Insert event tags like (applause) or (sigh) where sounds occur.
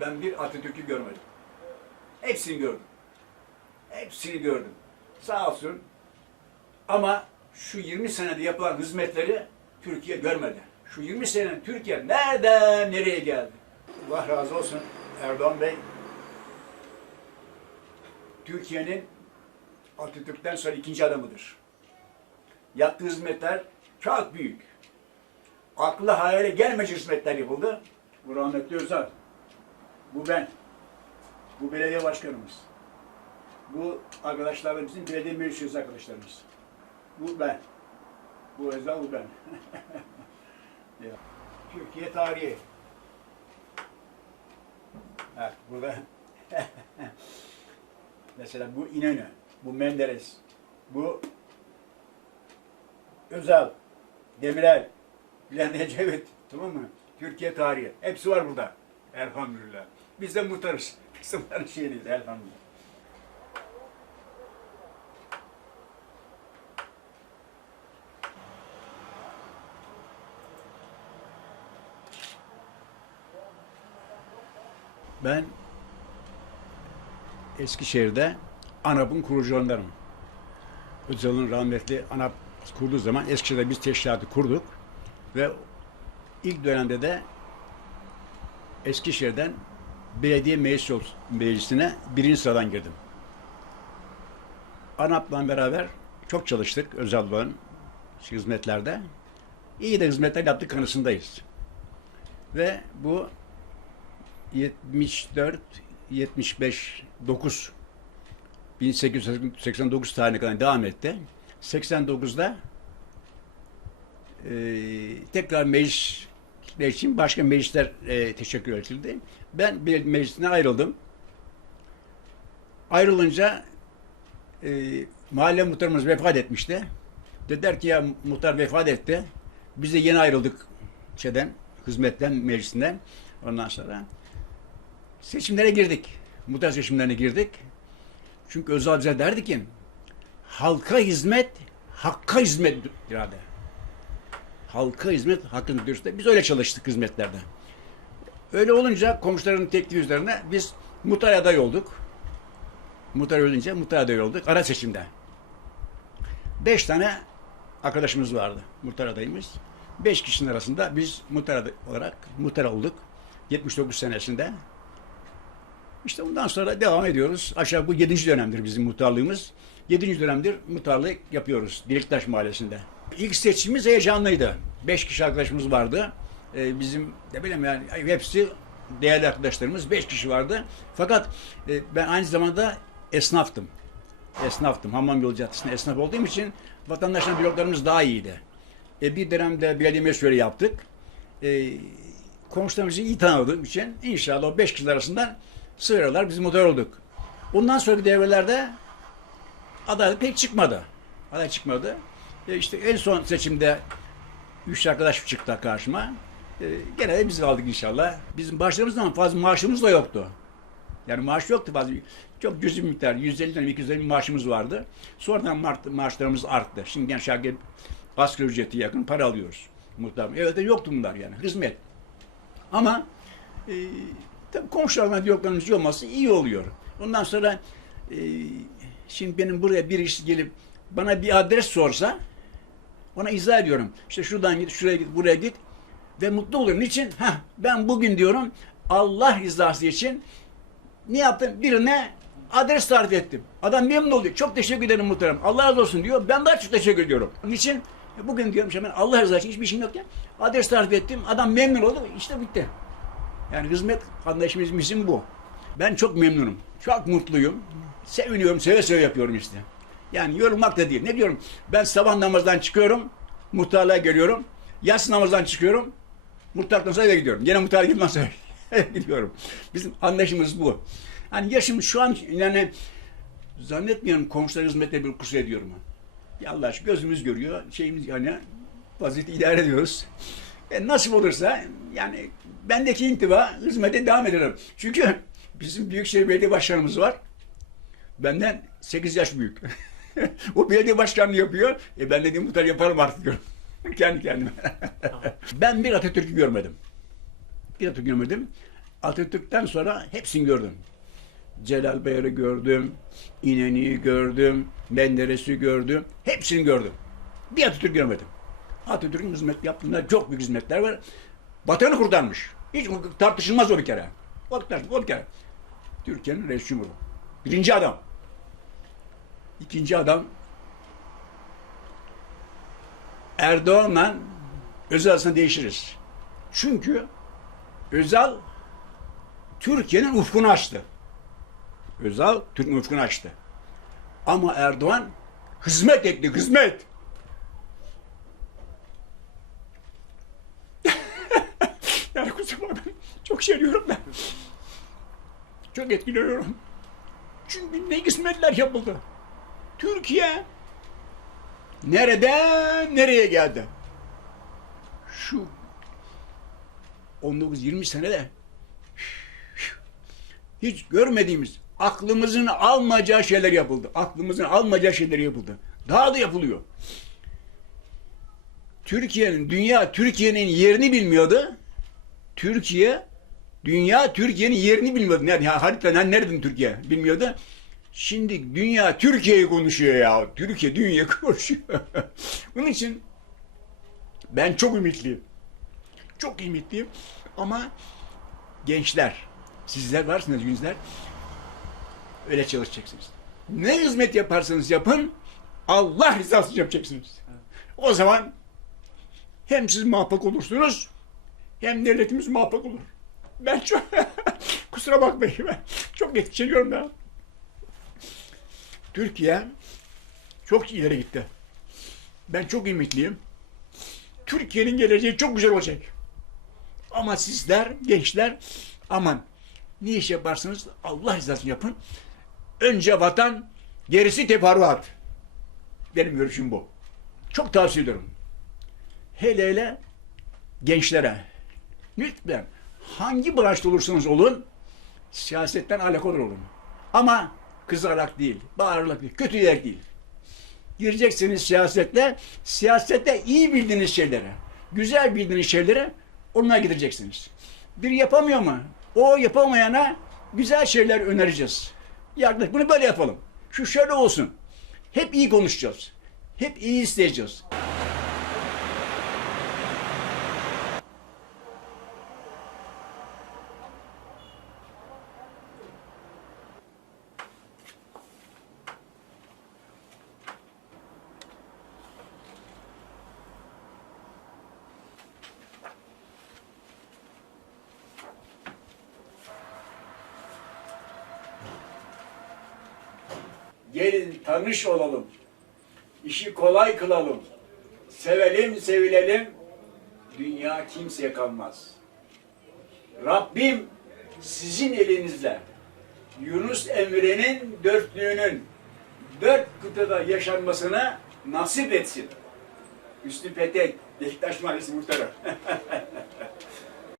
ben bir Atatürk'ü görmedim. Hepsini gördüm. Hepsini gördüm. Sağ olsun. Ama şu 20 senede yapılan hizmetleri Türkiye görmedi. Şu 20 sene Türkiye nereden nereye geldi? Allah razı olsun Erdoğan Bey. Türkiye'nin Atatürk'ten sonra ikinci adamıdır. Yaptığı hizmetler çok büyük. Aklı hayale gelmeyecek hizmetler yapıldı. Bu rahmetli Özal. Bu ben. Bu belediye başkanımız. Bu arkadaşlar da bizim belediye meclis arkadaşlarımız. Bu ben. Bu Özal, bu ben. (laughs) Türkiye tarihi. Evet, burada (laughs) mesela bu İnönü, bu Menderes, bu Özal, Demirel, Bülent Ecevit, tamam mı? Türkiye tarihi. Hepsi var burada. Elhamdülillah. Biz de muhtarız. Bunların şeyiyiz elhamdülillah. Ben Eskişehir'de ANAP'ın kurucularındanım. Özal'ın rahmetli ANAP kurduğu zaman Eskişehir'de biz teşkilatı kurduk ve ilk dönemde de Eskişehir'den belediye meclis meclisine birinci sıradan girdim. ANAP'la beraber çok çalıştık Özal'ın hizmetlerde. İyi de hizmetler yaptık kanısındayız. Ve bu 74, 75, 9 1889 tarihine kadar devam etti. 89'da e, tekrar meclis için başka meclisler e, teşekkür edildi. Ben bir meclisine ayrıldım. Ayrılınca e, mahalle muhtarımız vefat etmişti. Dediler ki ya muhtar vefat etti. Biz de yeni ayrıldık şeyden, hizmetten, meclisinden. Ondan sonra seçimlere girdik. Muhtar seçimlerine girdik. Çünkü Özal bize derdi ki halka hizmet, hakka hizmet irade. Halka hizmet, hakkın müdürüsü Biz öyle çalıştık hizmetlerde. Öyle olunca komşuların teklifi üzerine biz muhtar aday olduk. Muhtar ölünce muhtar aday olduk. Ara seçimde. Beş tane arkadaşımız vardı. Muhtar adayımız. Beş kişinin arasında biz muhtar aday olarak muhtar olduk. 79 senesinde. İşte ondan sonra devam ediyoruz. Aşağı bu yedinci dönemdir bizim muhtarlığımız. Yedinci dönemdir muhtarlık yapıyoruz Deliktaş Mahallesi'nde. İlk seçimimiz heyecanlıydı. Beş kişi arkadaşımız vardı. Ee, bizim ne bileyim yani hepsi değerli arkadaşlarımız. Beş kişi vardı. Fakat e, ben aynı zamanda esnaftım. Esnaftım. Hamam Yolu Caddesi'nde esnaf olduğum için vatandaşların bloklarımız daha iyiydi. E, bir dönemde belediye meclisi yaptık. E, komşularımızı iyi tanıdığım için inşallah o beş kişi arasından sıralar biz motor olduk. Ondan sonraki devrelerde aday pek çıkmadı. Aday çıkmadı. E işte en son seçimde üç arkadaş çıktı karşıma. E, gene de biz aldık inşallah. Bizim başlarımızdan fazla maaşımız da yoktu. Yani maaş yoktu fazla. Çok cüzi miktar. 150 tane 250 bir maaşımız vardı. Sonradan ma maaşlarımız arttı. Şimdi genç şarkı asgari ücreti yakın para alıyoruz. Muhtemelen. Evet de yoktu bunlar yani. Hizmet. Ama e, tabii komşularla diyaloglarımız olması iyi oluyor. Ondan sonra e, şimdi benim buraya bir iş gelip bana bir adres sorsa ona izah ediyorum. İşte şuradan git, şuraya git, buraya git ve mutlu oluyorum. Niçin? Heh, ben bugün diyorum Allah rızası için ne yaptım? Birine adres tarif ettim. Adam memnun oluyor. Çok teşekkür ederim muhterem. Allah razı olsun diyor. Ben daha çok teşekkür ediyorum. Niçin? E, Bugün diyorum işte Allah rızası için hiçbir işim yokken adres tarif ettim. Adam memnun oldu. İşte bitti. Yani hizmet anlayışımız bizim bu. Ben çok memnunum. Çok mutluyum. Seviniyorum. Seve seve yapıyorum işte. Yani yorulmak da değil. Ne diyorum? Ben sabah namazdan çıkıyorum. Muhtarlığa geliyorum. Yatsı namazdan çıkıyorum. Muhtarlıktan sonra eve gidiyorum. Yine muhtarlığa gitmem sonra (laughs) gidiyorum. Bizim anlayışımız bu. Hani yaşım şu an yani zannetmiyorum komşular hizmetle bir kusur ediyorum. Ya Allah aşkına gözümüz görüyor. Şeyimiz yani vaziyeti idare ediyoruz. E nasip olursa yani bendeki intiba hizmete devam ederim. Çünkü bizim Büyükşehir Belediye Başkanımız var. Benden 8 yaş büyük. (laughs) (laughs) o belediye başkanlığı yapıyor. E ben de muhtar yaparım artık diyorum. (laughs) Kendi kendime. ben bir Atatürk'ü görmedim. Bir Atatürk'ü görmedim. Atatürk'ten sonra hepsini gördüm. Celal Bayar'ı gördüm, İnönü'yü gördüm, Menderes'i gördüm. Hepsini gördüm. Bir Atatürk görmedim. Atatürk'ün hizmet yaptığında çok büyük hizmetler var. Vatanı kurtarmış. Hiç tartışılmaz o bir kere. O bir kere. O bir kere. Türkiye'nin reis cumhuru. Birinci adam. İkinci adam Erdoğan'la Özal arasında değişiriz. Çünkü Özal Türkiye'nin ufkunu açtı. Özal Türk'ün ufkunu açtı. Ama Erdoğan hizmet etti, hizmet. (laughs) yani kusura bakmayın, çok şey diyorum ben. Çok etkileniyorum. Çünkü ne hizmetler yapıldı. Türkiye nereden nereye geldi? Şu 19-20 senede hiç görmediğimiz, aklımızın almayacağı şeyler yapıldı. Aklımızın almayacağı şeyler yapıldı. Daha da yapılıyor. Türkiye'nin, dünya Türkiye'nin yerini bilmiyordu. Türkiye, dünya Türkiye'nin yerini bilmiyordu. Yani haritadan nereden Türkiye bilmiyordu. Şimdi dünya Türkiye'yi konuşuyor ya. Türkiye dünya (laughs) konuşuyor. Bunun için ben çok ümitliyim. Çok ümitliyim. Ama gençler, sizler varsınız yüzler, öyle çalışacaksınız. Ne hizmet yaparsanız yapın, Allah rızası yapacaksınız. O zaman hem siz muvaffak olursunuz, hem devletimiz muvaffak olur. Ben çok, (laughs) kusura bakmayın ben çok etkileniyorum ya. Türkiye çok ileri gitti. Ben çok ümitliyim. Türkiye'nin geleceği çok güzel olacak. Ama sizler, gençler aman ne iş yaparsınız Allah rızası yapın. Önce vatan, gerisi teferruat. Benim görüşüm bu. Çok tavsiye ediyorum. Hele hele gençlere. Lütfen hangi branşta olursanız olun siyasetten alakadar olun. Ama kızarak değil, bağırarak değil, kötüyerek değil. Gireceksiniz siyasetle, siyasette iyi bildiğiniz şeylere, güzel bildiğiniz şeylere onunla gideceksiniz. Bir yapamıyor mu? O yapamayana güzel şeyler önereceğiz. Yaklaş, bunu böyle yapalım. Şu şöyle olsun. Hep iyi konuşacağız. Hep iyi isteyeceğiz. Gelin tanış olalım. İşi kolay kılalım. Sevelim, sevilelim. Dünya kimseye kalmaz. Rabbim sizin elinizle Yunus Emre'nin dörtlüğünün dört kıtada yaşanmasını nasip etsin. Üstü Petek, Beşiktaş Mahallesi Muhtarı. (laughs)